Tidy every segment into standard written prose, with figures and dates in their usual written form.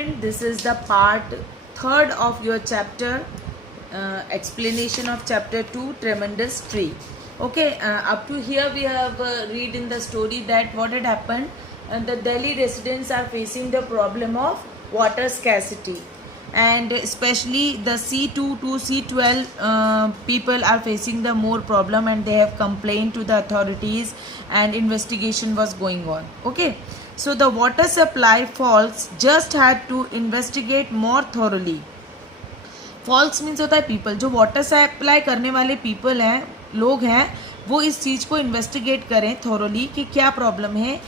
And this is the part third of your chapter, explanation of chapter 2, tremendous tree. Okay, up to here we have read in the story that what had happened. The Delhi residents are facing the problem of water scarcity, and especially the C2 to C12 people are facing the more problem, and they have complained to the authorities, and investigation was going on. Okay, so the water supply faults just had to investigate more thoroughly. False means होता है people, जो water supply करने वाले people हैं, लोग हैं, वो इस चीज़ को इन्वेस्टिगेट करें थोरोली कि क्या प्रॉब्लम है.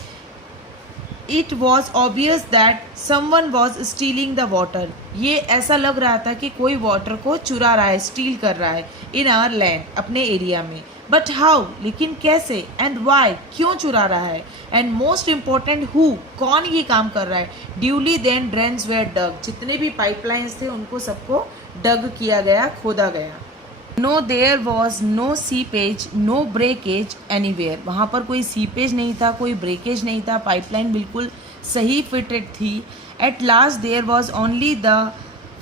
It was obvious that someone was stealing the water. ये ऐसा लग रहा था कि कोई वाटर को चुरा रहा है, स्टील कर रहा है इन आवर लैंड, अपने एरिया में. बट हाउ, लेकिन कैसे, एंड वाई, क्यों चुरा रहा है, एंड मोस्ट इम्पॉर्टेंट हु, कौन ये काम कर रहा है. ड्यूली देन ड्रेन्स वेयर डग. जितने भी पाइपलाइंस थे उनको सबको डग किया गया, खोदा गया. No there was no seepage, no breakage anywhere. वहाँ पर कोई सीपेज नहीं था, कोई ब्रेकेज नहीं था, पाइपलाइन बिल्कुल सही फिटेड थी. At last there was only the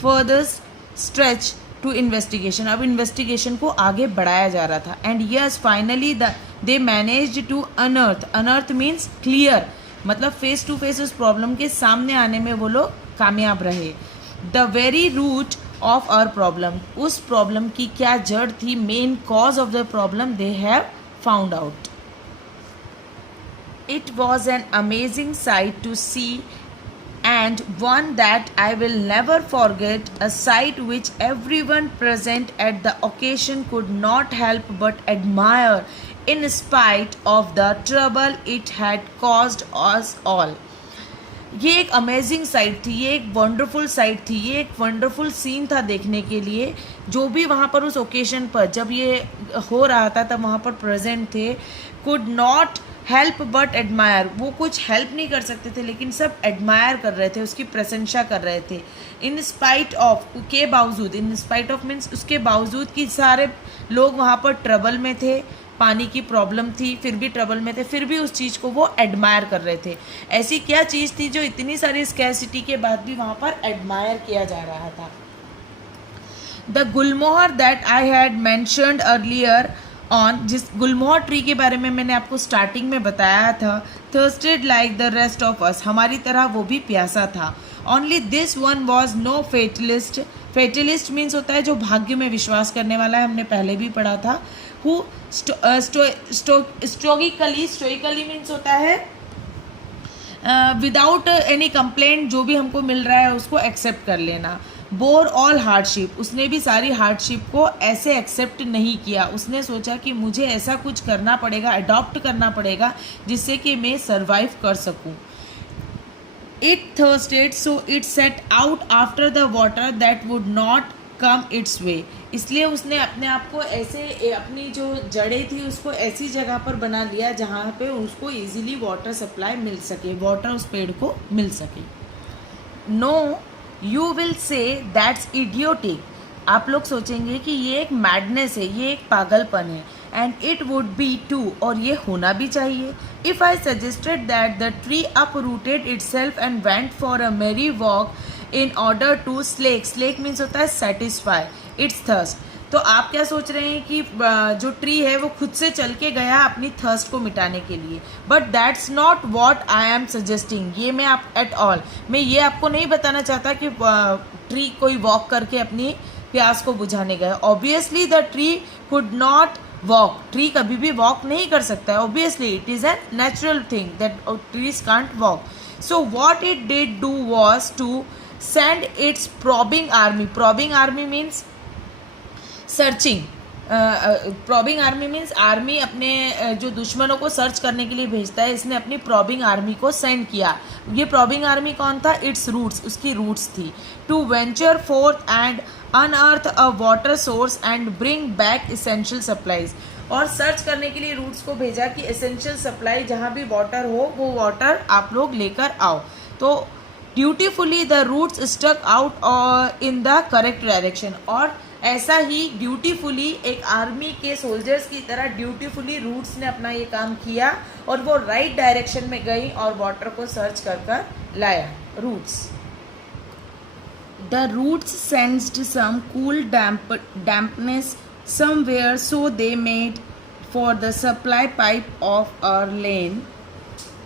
furthest stretch to investigation. अब इन्वेस्टिगेशन को आगे बढ़ाया जा रहा था. And yes finally they managed to unearth. Unearth means clear, मतलब फेस टू फेस उस प्रॉब्लम के सामने आने में वो लोग कामयाब रहे. The very root of our problem, उस प्रॉब्लम की क्या जड़ थी, main cause of the problem they have found out. It was an amazing sight to see and one that I will never forget, a sight which everyone present at the occasion could not help but admire in spite of the trouble it had caused us all. ये एक amazing site थी, ये एक wonderful site थी, ये एक wonderful scene था देखने के लिए. जो भी वहाँ पर उस ओकेशन पर जब ये हो रहा था तब वहाँ पर प्रेजेंट थे, could not help but admire. वो कुछ हेल्प नहीं कर सकते थे लेकिन सब एडमायर कर रहे थे, उसकी प्रशंसा कर रहे थे. इन स्पाइट ऑफ, के बावजूद, इन स्पाइट ऑफ मीन्स उसके बावजूद कि सारे लोग वहाँ पर ट्रबल में थे, पानी की प्रॉब्लम थी, फिर भी ट्रबल में थे, फिर भी उस चीज़ को वो एडमायर कर रहे थे. ऐसी क्या चीज़ थी जो इतनी सारी स्कैसिटी के बाद भी वहाँ पर एडमायर किया जा रहा था. The Gulmohar that I had mentioned earlier on, जिस गुलमोहर ट्री के बारे में मैंने आपको स्टार्टिंग में बताया था, thirsted like the rest of us, हमारी तरह वो भी प्यासा था. Only this one was no fatalist. Fatalist means होता है जो भाग्य में विश्वास करने वाला है, हमने पहले भी पढ़ा था. हु स्टोइकली मीन्स होता है विदाउट एनी कंप्लेंट, जो भी हमको मिल रहा है उसको एक्सेप्ट कर लेना. बोर ऑल हार्डशिप, उसने भी सारी हार्डशिप को ऐसे एक्सेप्ट नहीं किया. उसने सोचा कि मुझे ऐसा कुछ करना पड़ेगा, अडॉप्ट करना पड़ेगा जिससे कि मैं सर्वाइव कर सकूं. It thirsted so it set out after the water that would not come its way. इसलिए उसने अपने आप को ऐसे, अपनी जो जड़ें थी उसको ऐसी जगह पर बना लिया जहाँ पे उसको इजीली वाटर सप्लाई मिल सके, वाटर उस पेड़ को मिल सके. No you will say that's idiotic. आप लोग सोचेंगे कि ये एक मैडनेस है, ये एक पागलपन है. And it would be too, और ये होना भी चाहिए. If I suggested that the tree uprooted itself and went for a merry walk in order to slake. Slake means होता है सेटिस्फाई इट्स थर्स्ट. तो आप क्या सोच रहे हैं कि जो ट्री है वो खुद से चल के गया अपनी थर्स्ट को मिटाने के लिए. But that's not what I am suggesting. ये मैं आप एट ऑल, मैं ये आपको नहीं बताना चाहता कि ट्री कोई वॉक करके अपनी प्यास को बुझाने गया. Obviously the tree could not walk. Tree कभी भी वॉक नहीं कर सकता है. Obviously it is an natural thing that trees can't walk. So what it did do was to send its probing army. Probing army means searching. Probing army means army अपने जो दुश्मनों को सर्च करने के लिए भेजता है. इसने अपनी प्रॉबिंग आर्मी को सेंड किया. ये प्रॉबिंग आर्मी कौन था? इट्स रूट्स, उसकी रूट्स थी. To venture forth and unearth a water source and bring back essential supplies. और सर्च करने के लिए रूट्स को भेजा कि एसेंशियल सप्लाई जहाँ भी वाटर हो वो वाटर आप लोग लेकर आओ. तो dutifully the roots stuck out in the correct direction. और ऐसा ही ड्यूटीफुली एक आर्मी के सोल्जर्स की तरह ड्यूटीफुली रूट्स ने अपना ये काम किया और वो राइट डायरेक्शन में गई और वाटर को सर्च कर लाया. Roots The roots sensed some cool dampness somewhere, so they made for the supply pipe of our lane.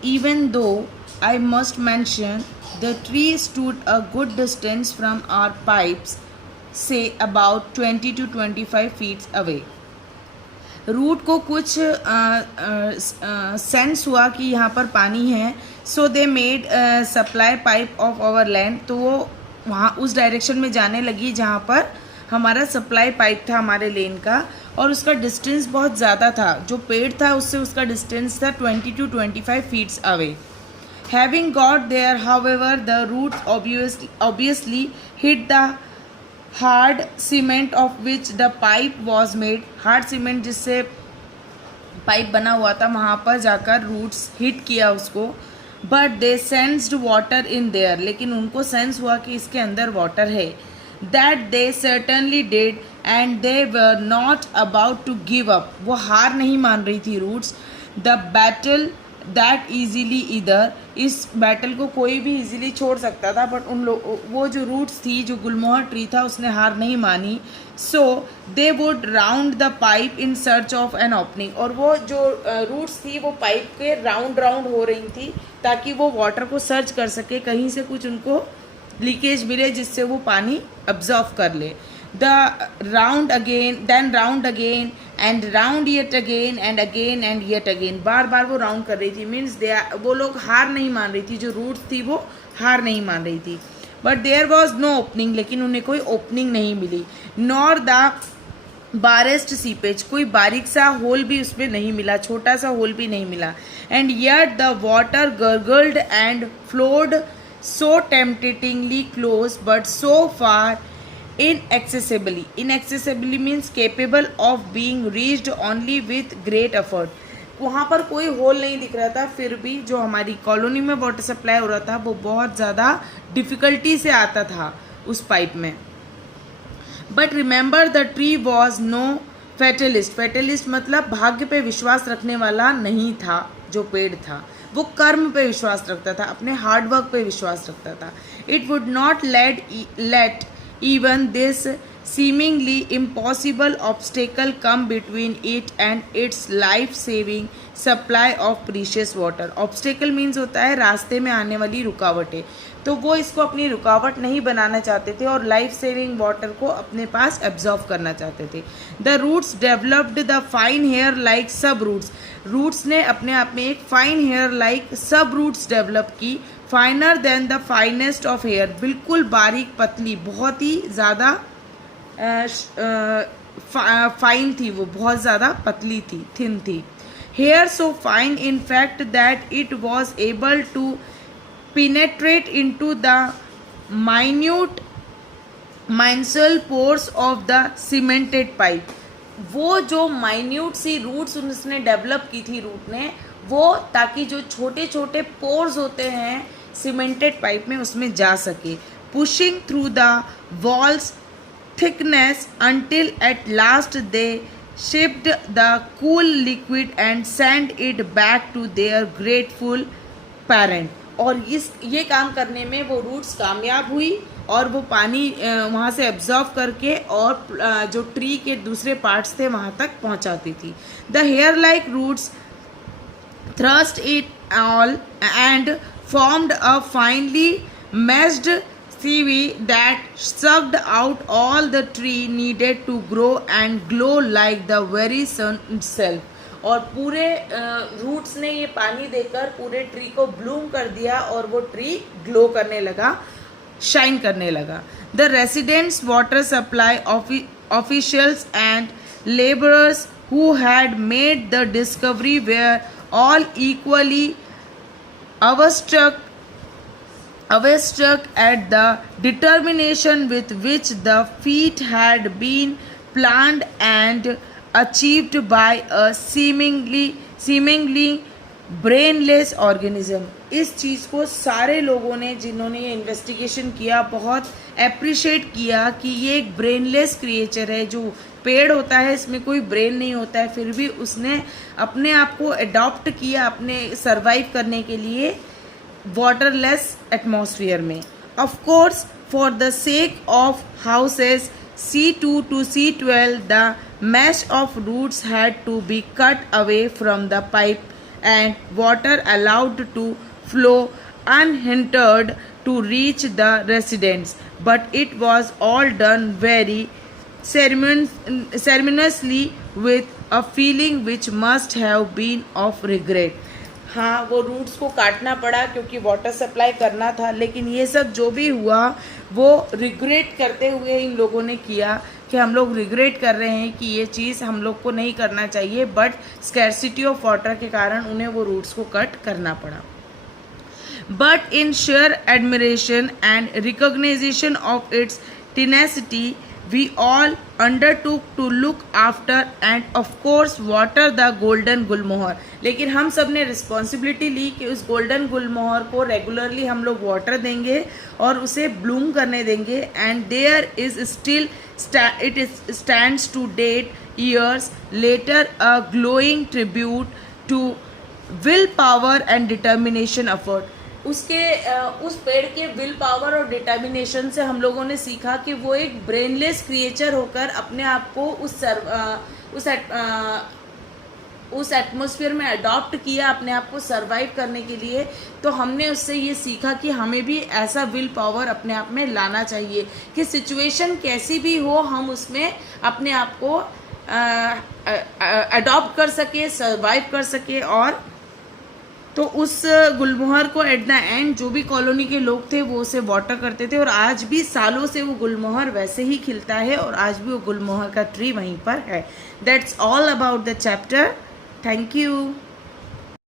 Even though I must mention the tree stood a good distance from our pipes, say about 20 to 25 feet away. Root को कुछ sense हुआ कि यहाँ पर पानी है, so they made supply pipe of our land, तो वो वहाँ उस डायरेक्शन में जाने लगी जहाँ पर हमारा सप्लाई पाइप था हमारे लेन का, और उसका डिस्टेंस बहुत ज़्यादा था, जो पेड़ था उससे उसका डिस्टेंस था 20 to 25 feets away. Having got there, however, the roots obviously hit the hard cement of which the pipe was made. Hard cement जिससे पाइप बना हुआ था वहाँ पर जाकर रूट्स हिट किया उसको. But they sensed water in there, लेकिन उनको सेंस हुआ कि इसके अंदर वाटर है. That they certainly did and they were not about to give up. वो हार नहीं मान रही थी roots. The battle that easily इधर, इस बैटल को कोई भी इजीली छोड़ सकता था, बट वो जो रूट्स थी, जो गुलमोहर ट्री था, उसने हार नहीं मानी. So they would round the pipe in search of an opening, और वो जो रूट्स थी वो पाइप के राउंड हो रही थी ताकि वो वाटर को सर्च कर सके, कहीं से कुछ उनको लीकेज मिले जिससे वो पानी अब्जॉर्व कर ले. The round again, then round again, and round yet again, and again and yet again. बार बार वो राउंड कर रही थी. मीन्स वो लोग हार नहीं मान रही थी, जो रूट्स थी वो हार नहीं मान रही थी. But there was no opening, लेकिन उन्हें कोई ओपनिंग नहीं मिली. नॉर द बारेस्ट सीपेज, कोई बारीक सा होल भी उसमें नहीं मिला, छोटा सा होल भी नहीं मिला. And yet the water gurgled and flowed so temptingly close, but so far inaccessibly means capable of being reached only with great effort. वहाँ पर कोई होल नहीं दिख रहा था, फिर भी जो हमारी कॉलोनी में वाटर सप्लाई हो रहा था वो बहुत ज़्यादा डिफ़िकल्टी से आता था उस पाइप में. But remember the tree was no fatalist. Fatalist मतलब भाग्य पे विश्वास रखने वाला नहीं था. जो पेड़ था वो कर्म पे विश्वास रखता था, अपने हार्डवर्क पे विश्वास रखता था. It would not let even this seemingly impossible obstacle come between it and its life-saving supply of precious water. Obstacle means होता है रास्ते में आने वाली रुकावटें, तो वो इसको अपनी रुकावट नहीं बनाना चाहते थे और लाइफ सेविंग वाटर को अपने पास एब्जॉर्व करना चाहते थे. The roots developed the fine hair like sub roots. Roots ने अपने आप में एक fine hair like sub roots develop की. Finer than the finest of hair, बिल्कुल बारीक पतली, बहुत ही ज़्यादा फाइन थी, वो बहुत ज़्यादा पतली थी, थिन थी. Hair so fine in fact that it was able to penetrate into the minuscule pores of the cemented pipe. वो जो माइन्यूट सी रूट्स उसने डेवलप की थी रूट ने, वो ताकि जो छोटे छोटे पोर्स होते हैं सीमेंटेड पाइप में उसमें जा सके. Pushing through the walls thickness until at last they shipped the cool liquid and sent it back to their grateful parent. और ये काम करने में वो रूट्स कामयाब हुई और वो पानी वहाँ से एब्जॉर्व करके और जो ट्री के दूसरे पार्ट्स थे वहाँ तक पहुँचाती थी. The hair like roots thrust it all and formed a finely meshed sieve that sucked out all the tree needed to grow and glow like the very sun itself. और पूरे roots ने ये पानी देकर पूरे ट्री को Bloom कर दिया और वो ट्री ग्लो करने लगा, शाइन करने लगा. The residents, water supply officials and labourers who had made the discovery were all equally awestruck at the determination with which the feat had been planned and achieved by a seemingly brainless organism. इस चीज़ को सारे लोगों ने जिन्होंने ये investigation किया बहुत appreciate किया कि ये एक ब्रेनलेस क्रिएचर है. जो पेड़ होता है इसमें कोई ब्रेन नहीं होता है, फिर भी उसने अपने आप को अडॉप्ट किया अपने सर्वाइव करने के लिए वाटरलेस एटमॉस्फेयर में. Of course for the sake of houses C2 to C12, the mesh of roots had to be cut away from the pipe and water allowed to flow unhindered to reach the residents. But it was all done very ceremoniously with a feeling which must have been of regret. हाँ, वो roots को काटना पड़ा क्योंकि water supply करना था, लेकिन ये सब जो भी हुआ वो रिग्रेट करते हुए इन लोगों ने किया कि हम लोग रिग्रेट कर रहे हैं कि ये चीज़ हम लोग को नहीं करना चाहिए, बट स्कैरसिटी ऑफ वाटर के कारण उन्हें वो रूट्स को कट करना पड़ा. But in sheer admiration and recognition of its tenacity, we all undertook to look after and of course water the golden गुलमोहर. लेकिन हम सब ने रिस्पॉन्सिबिलिटी ली कि उस गोल्डन गुलमोहर को रेगुलरली हम लोग वाटर देंगे और उसे ब्लूम करने देंगे. And there is still it stands to date years later a glowing tribute to will power and determination effort. उसके उस पेड़ के विल पावर और डिटर्मिनेशन से हम लोगों ने सीखा कि वो एक ब्रेनलेस क्रिएचर होकर अपने आप को उस एटमॉस्फेयर में अडॉप्ट किया अपने आप को सरवाइव करने के लिए. तो हमने उससे ये सीखा कि हमें भी ऐसा विल पावर अपने आप में लाना चाहिए कि सिचुएशन कैसी भी हो हम उसमें अपने आप को अडॉप्ट कर सके, सरवाइव कर सके. और तो उस गुलमोहर को एट द एंड जो भी कॉलोनी के लोग थे वो उसे वाटर करते थे और आज भी सालों से वो गुलमोहर वैसे ही खिलता है और आज भी वो गुलमोहर का ट्री वहीं पर है. That's all about the chapter. Thank you.